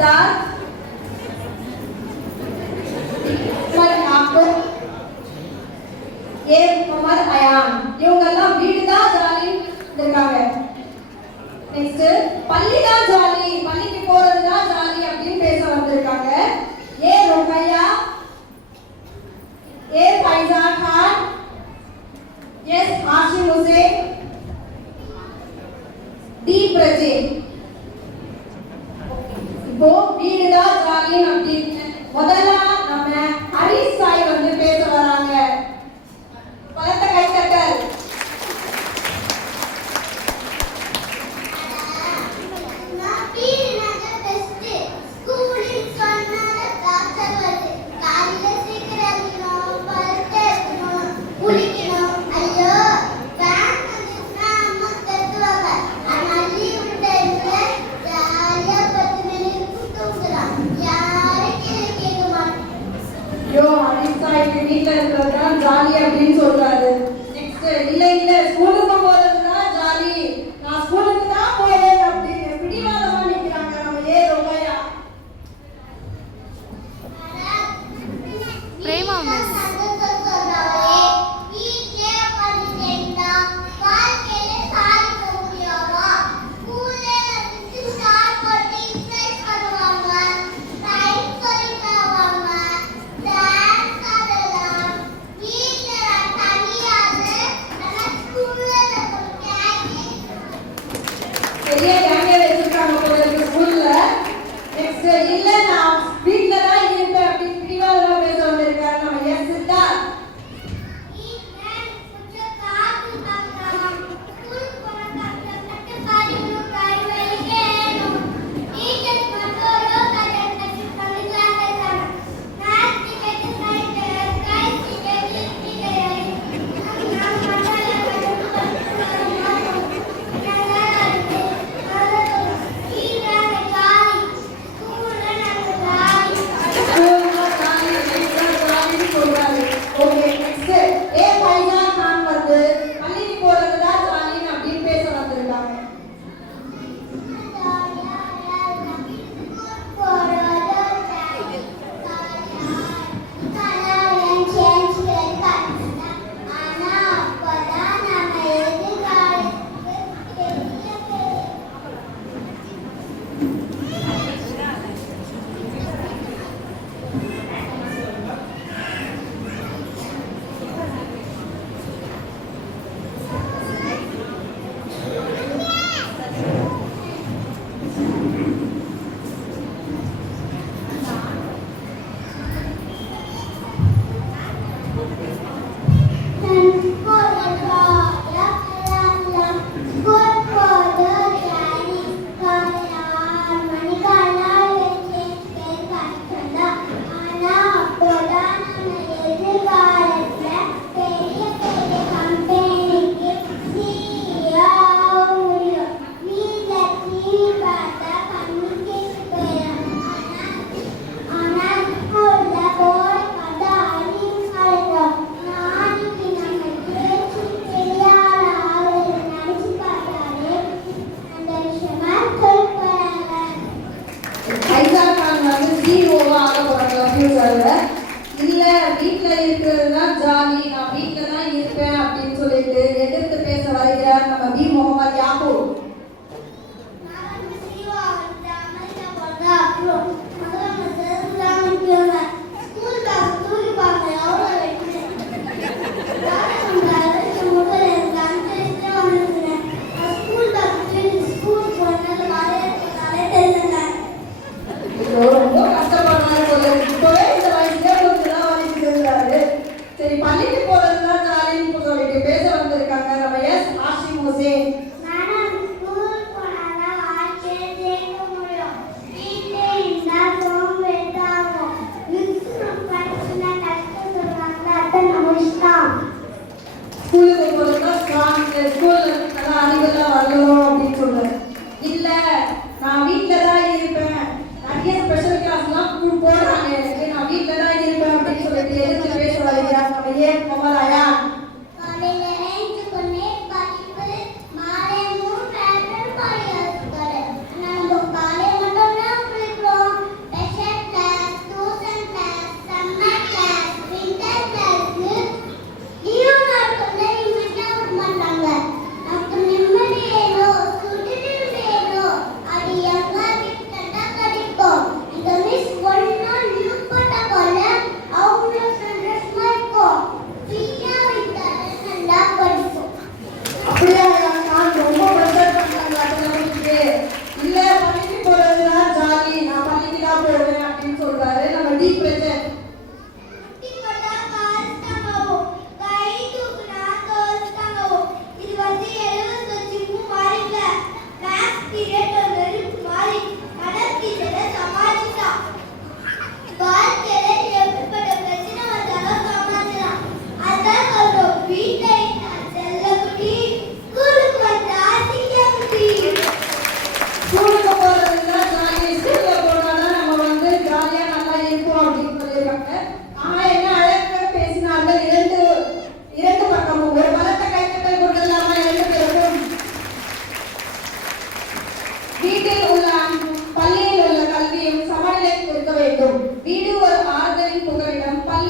சித்தார்த், முகமது யாக்கூப், Mohammed ion. இவங்க எல்லாம் வீடு தான் ஜாலி இருக்காங்க. நெக்ஸ்ட் பள்ளி தான் ஜாலி, பள்ளிக்கு போறது தான் ஜாலி அப்படின்னு பேச வந்திருக்காங்க. ருக்கையா, ஃபைசா கான், ஹாஷிம் ஹுசைன், பிரஜித். இப்போ வீடு தான் ஜாலி அப்படின்னு முதல்ல நம்ம ஹரிஷ் சாய் வந்து பேச வராங்க. பலத்த கைத்தட்டல். வீட்டுல இருக்கிறது ஜாலி அப்படின்னு சொல்றாரு. நெக்ஸ்ட் இல்ல ஸ்கூலுக்கு போறதுதான் ஜாலி, நான் ஸ்கூலுக்கு தான் போவேன் அப்படின்னு பிடிவாதமா நிக்கிறாங்க. நம்ம ரொம்பயா பிரேமா மிஸ் பெரிய கேங்க வச்சிருக்காங்க போல இருக்கு ஸ்கூல்ல. நெக்ஸ்ட் இல்ல நான் வீட்ல தான் இருப்பேன் அப்படின்னு பிடிவாதமா பேச வந்திருக்காரு நம்ம சித்தார்த். இல்ல வீட்டுல இருக்கிறதுதான் ஜாலி, நான் வீட்டுல தான் இருப்பேன் அப்படின்னு சொல்லிட்டு எதிர்த்து பேச வருகிறார் நம்ம முகமது யாக்கூப். சரி பள்ளிக்கு போறதுதான் ஜாலின்னு சொல்லிட்டு பேச வந்திருக்காங்க நம்ம ஹாஷிம் ஹுசைன். ஸ்கூலுக்கு போறதுதான் ஸ்கூல்ல நல்லா அறிவெல்லாம் வரணும் அப்படின்னு சொல்றேன். இல்ல நான் வீட்டுல தான் இருப்பேன், நிறைய ஸ்பெஷல் கிளாஸ்லாம் போடுறாங்க எனக்கு, நான் வீட்டுல தான் இருப்பேன் அப்படின்னு சொல்லிட்டு எதிர்த்து பேச வருகிறார் நம்ம முகமது அயான். வேண்டும். வீடு ஒரு